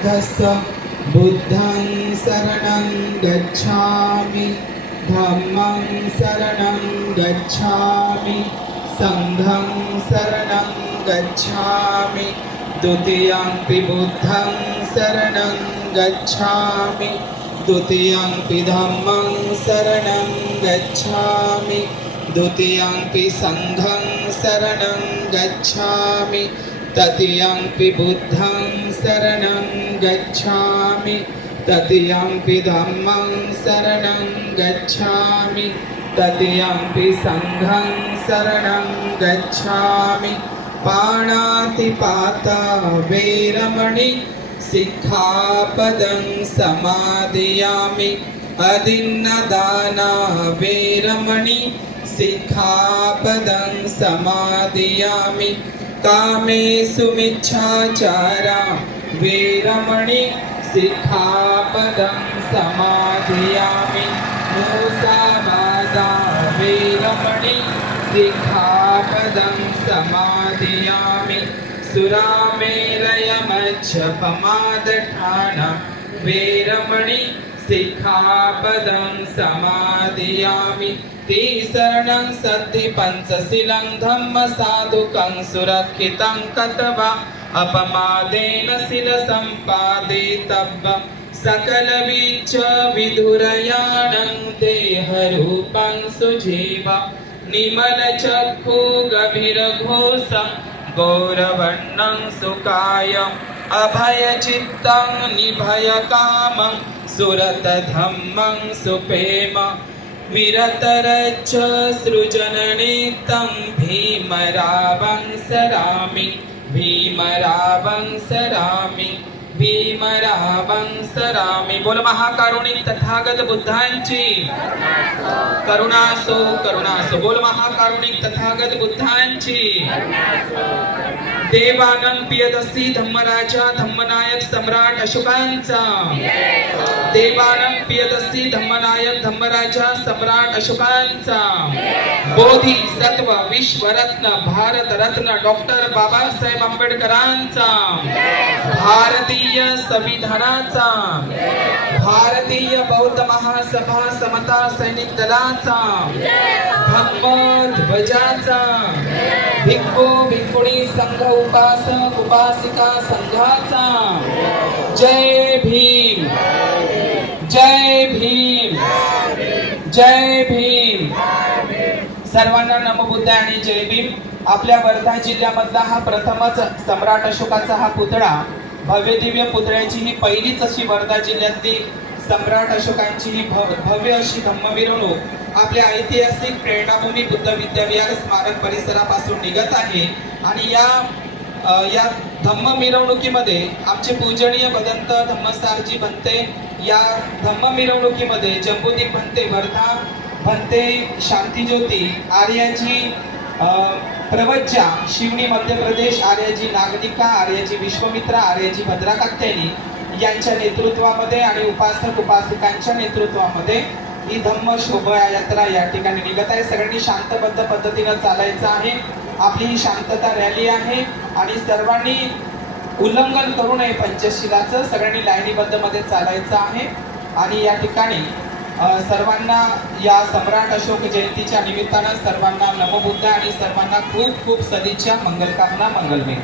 बुद्धस्य बुद्धं शरणं गच्छामि धम्मं शरणं गच्छामि संघं शरणं गच्छामि द्वितीयंपि बुद्धं शरणं गच्छामि द्वितीयंपि धम्मं शरणं गच्छामि द्वितीयंपि संघं शरणं गच्छामि तृतीयंपि बुद्धं शरणं गच्छामि तृतीयंपि धम्मं शरणं गच्छामि तृतीयंपि संघं शरणं गच्छामि पाणातिपाता वेरमणि सिक्खापदं समादयामि अदिन्नदाना वेरमणि सिक्खापदं समादयामि कामेषु मिच्छाचारा वेरमणि सिक्खापदं समादयामि मूसावादा वेरमणि सिक्खापदं समादयामि सुरामेरयमज्जपमादठाना वेरमणि सिक्खापदं समादयामि तिसरणं सति पंचशीलं धम्म साधुकं सुरक्षितं कतवा अपमादेन शील संपादितव्यं सकलविच्च विधुरयाणं देहरूपं सुजीव निमलचक्षु गभीरघोषं गौरवर्णं सुकायम् अभयचित्तं निभयकामं सुरतधम्मं सुपेम विरतरच्च सृजननेतं भीमरावं सरामि भीमरावं सरामि भीमरावं सरामि। बोल महाकारुणिक तथागत बुद्धांची करुणासो करुणासो। बोल महाकारुणिक तथागत बुद्धांची देवानंद पियदस्ती धम्मराजा धम्मनायक सम्राट अशोकांचा देवानंद पियदस्ती धम्मनायक धम्मराजा सम्राट अशोकांचा बोधी सत्व विश्वरत्न भारतरत्न डॉक्टर बाबासाहेब आंबेडकरांचा भारतीय संविधानाचा भारतीय बौद्ध महासभा समता सैनिक दलाचा धम्मध्वजाचा भिक्खू भिक्खुणी संघ उपासक उपासिका संघाचा जय भीम जय भीम जय भीम। सर्वांना नमो बुद्ध आणि जय भीम। आपल्या वर्धा जिल्ह्यामधला हा प्रथमच सम्राट अशोकाचा हा पुतळा भव्य दिव्य पुतळ्याची ही पहिलीच अशी वर्धा जिल्ह्यातली सम्राट अशोकांची ही भव्य अशी धम्म मिरवणूक आपल्या ऐतिहासिक प्रेरणाभूमी बुद्ध विद्याविहार स्मारक परिसरापासून निघत आहे। आणि या धम्म मिरवणुकीमध्ये आमचे पूजनीय भदंत धम्मसारजी भंते या धम्म मिरवणुकीमध्ये जंबूदीप भंते वर्धा भंते शांतीज्योती आर्याजी प्रवज्जा शिवनी मध्य प्रदेश आर्याजी नागरिका आर्याजी विश्वमित्रा आर्याजी भद्रा कात्यानी यांच्या नेतृत्वामध्ये आणि उपासक उपासिकांच्या नेतृत्वामध्ये ही धम्म शोभायात्रा या ठिकाणी निघत आहे। सगळ्यांनी शांतबद्ध पद्धतीने चालायचं आहे। आपली ही शांतता रॅली आहे आणि सर्वांनी उल्लंघन करू नये पंचशीलाचं। सगळ्यांनी लाईनीबद्ध मध्ये चालायचं आहे। आणि या ठिकाणी सर्वांना या सम्राट अशोक जयंतीच्या निमित्तानं सर्वांना नमो बुद्ध आणि सर्वांना खूप खूप सदिच्छा मंगलकामना मंगलमय।